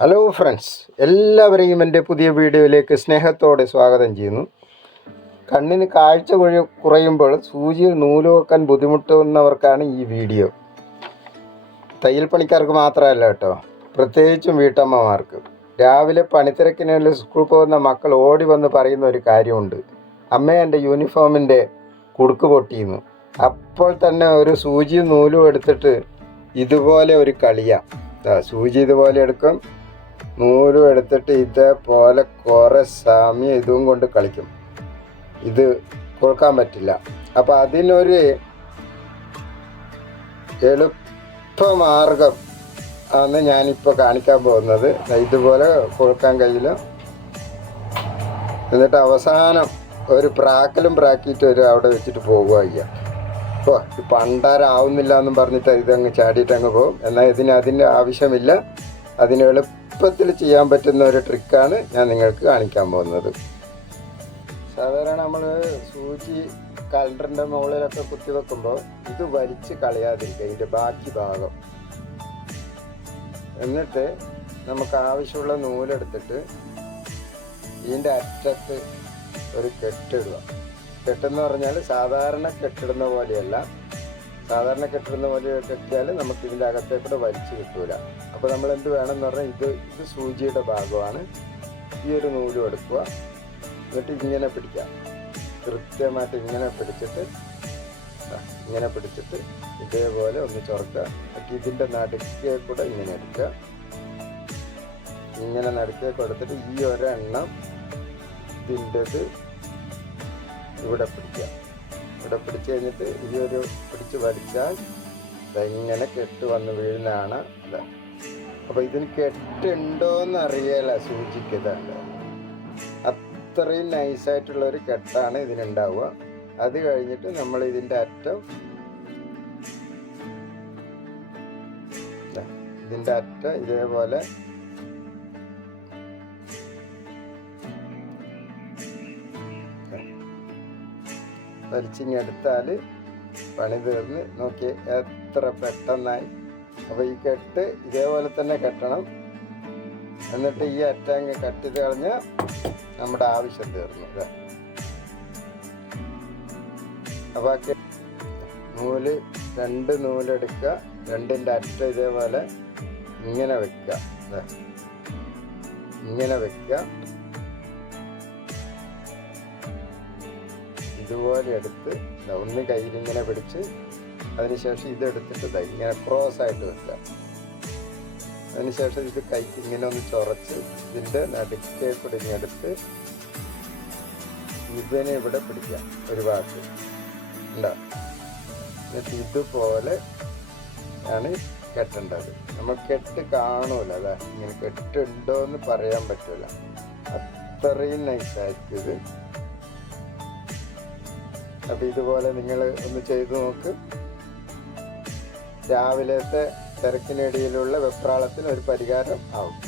Hello friends എല്ലാവരെയും എന്റെ പുതിയ വീഡിയോയിലേക്ക് സ്നേഹത്തോടെ സ്വാഗതം ചെയ്യുന്നു. കണ്ണിന് കാഴ്ച കുഴ കുറയുമ്പോൾ സൂചിയിൽ നൂൽ വെക്കാൻ ബുദ്ധിമുട്ടുന്നവർക്കാണ് ഈ വീഡിയോ. തയ്യൽ പണിക്കാർക്ക് മാത്രമല്ല കേട്ടോ. പ്രത്യേകിച്ചും വീട്ടമ്മമാർക്ക്. രാവിലെ പണിത്തിരക്കിനുള്ളിൽ സ്കൂളിൽ പോകുന്ന മക്കൾ ഓടി വന്ന് പറയുന്ന ഒരു കാര്യമുണ്ട്. അമ്മ എന്റെ യൂണിഫോമിന്റെ കുടുക്ക് പൊട്ടിയിരുന്നു. അപ്പോൾ തന്നെ ഒരു സൂചിയും നൂലും എടുത്തിട്ട് ഇതുപോലെ ഒരു കളിയാണ് സൂചി ഇതുപോലെ എടുക്കും. നൂലും എടുത്തിട്ട് ഇതേപോലെ കുറേ സമയം ഇതും കൊണ്ട് കളിക്കും. ഇത് കൊടുക്കാൻ പറ്റില്ല. അപ്പം അതിനൊരു എളുപ്പമാർഗം ആണ് ഞാനിപ്പോൾ കാണിക്കാൻ പോകുന്നത്. ഇതുപോലെ കൊടുക്കാൻ കഴിയില്ല. എന്നിട്ട് അവസാനം ഒരു പ്രാക്കലും പ്രാക്കിയിട്ട് ഒരു അവിടെ വെച്ചിട്ട് പോകുക ചെയ്യാം അപ്പോൾ ഈ പണ്ടാരാവുന്നില്ല എന്നും പറഞ്ഞിട്ട് ഇതങ്ങ് ചാടിയിട്ട് അങ്ങ് പോകും. എന്നാൽ ഇതിന് അതിന്റെ ആവശ്യമില്ല. അതിന് എളുപ്പത്തിൽ ചെയ്യാൻ പറ്റുന്ന ഒരു ട്രിക്കാണ് ഞാൻ നിങ്ങൾക്ക് കാണിക്കാൻ പോകുന്നത്. സാധാരണ നമ്മൾ സൂചി കലണ്ടറിന്റെ മുകളിലൊക്കെ കുത്തി വെക്കുമ്പോൾ ഇത് വലിച്ച് കളയാതിരിക്കുക ഇതിന്റെ ബാക്കി ഭാഗം. എന്നിട്ട് നമുക്ക് ആവശ്യമുള്ള നൂലെടുത്തിട്ട് ഇതിന്റെ അറ്റത്ത് ഒരു കെട്ടിടുക കെട്ടെന്ന് പറഞ്ഞാൽ സാധാരണ കെട്ടിടുന്ന പോലെയല്ല. സാധാരണ കെട്ടിടുന്ന പോലെ കെട്ടിയാൽ നമുക്ക് ഇതിന്റെ അകത്തേക്കൂടെ വലിച്ചു കിട്ടൂല. അപ്പോൾ നമ്മൾ എന്ത് വേണമെന്ന് പറഞ്ഞാൽ ഇത് ഇത് സൂചിയുടെ ഭാഗമാണ്. ഈ ഒരു നൂലും എടുക്കുക. എന്നിട്ട് ഇങ്ങനെ പിടിക്കാം. കൃത്യമായിട്ട് ഇങ്ങനെ പിടിച്ചിട്ട് ഇങ്ങനെ പിടിച്ചിട്ട് ഇതേപോലെ ഒന്ന് ചുറക്കുക. ഇതിന്റെ നടുക്കെ കൂടെ ഇങ്ങനെ എടുക്കുക. ഇങ്ങനെ നടുക്കെ കൊടുത്തിട്ട് ഈ ഒരെണ്ണം ഇതിന്റെത് ഇവിടെ പിടിക്കുക. ഇവിടെ പിടിച്ചു കഴിഞ്ഞിട്ട് ഈ ഒരു പിടിച്ച് വലിച്ചാൽ ഇതെങ്ങനെ കെട്ട് വന്ന് വീഴുന്നതാണ് ഇത് അപ്പോൾ ഇതിന് കെട്ടുണ്ടോയെന്ന് അറിയാല സൂചിക്ക് ഇതാണ് അത്രയും നൈസായിട്ടുള്ള ഒരു കെട്ടാണ് ഇതിനുണ്ടാവുക. അത് കഴിഞ്ഞിട്ട് നമ്മൾ ഇതിന്റെ അറ്റം ഇതിന്റെ അറ്റം ഇതേപോലെ വലിച്ചിങ്ങെടുത്താൽ പണി തീർന്ന് നോക്കി എത്ര പെട്ടെന്നായി. അപ്പോൾ ഈ കെട്ട് ഇതേപോലെ തന്നെ കെട്ടണം. എന്നിട്ട് ഈ അറ്റാങ് കട്ട് ചെയ്ത് കളഞ്ഞാൽ നമ്മുടെ ആവശ്യം തീർന്നു. അപ്പോൾ ആ നൂൽ രണ്ട് നൂലെടുക്കുക. രണ്ടിന്റെ അറ്റ ഇതേപോലെ ഇങ്ങനെ വെക്കുക. ഇങ്ങനെ വെക്കുക. ഇതുപോലെ എടുത്ത് ഒന്ന് കയ്യിലിങ്ങനെ പിടിച്ച് അതിനുശേഷം ഇതെടുത്തിട്ട് ഇതായി ഇങ്ങനെ ക്രോസ് ആയിട്ട് വെക്കുക. അതിനുശേഷം ഇത് കൈക്ക് ഇങ്ങനെ ഒന്ന് ചുറച്ച് ഇതിന്റെ നടുക്കേ പിടിഞ്ഞെടുത്ത് ഇതിനെ ഇവിടെ പിടിക്കാം ഒരു ഭാഗത്ത്. ഉണ്ടോ എന്നിട്ട് ഇതുപോലെ ആണ് കെട്ടേണ്ടത്. നമ്മൾ കെട്ട് കാണൂല അതാ. ഇങ്ങനെ കെട്ടുണ്ടോ എന്ന് പറയാൻ പറ്റൂല. അത്രയും നൈസായിരിക്കും ഇത് അപ്പൊ ഇതുപോലെ നിങ്ങൾ ഒന്ന് ചെയ്തു നോക്ക്. രാവിലത്തെ തിരക്കിനിടയിലുള്ള വെപ്രാളത്തിന് ഒരു പരിഹാരം ആവും.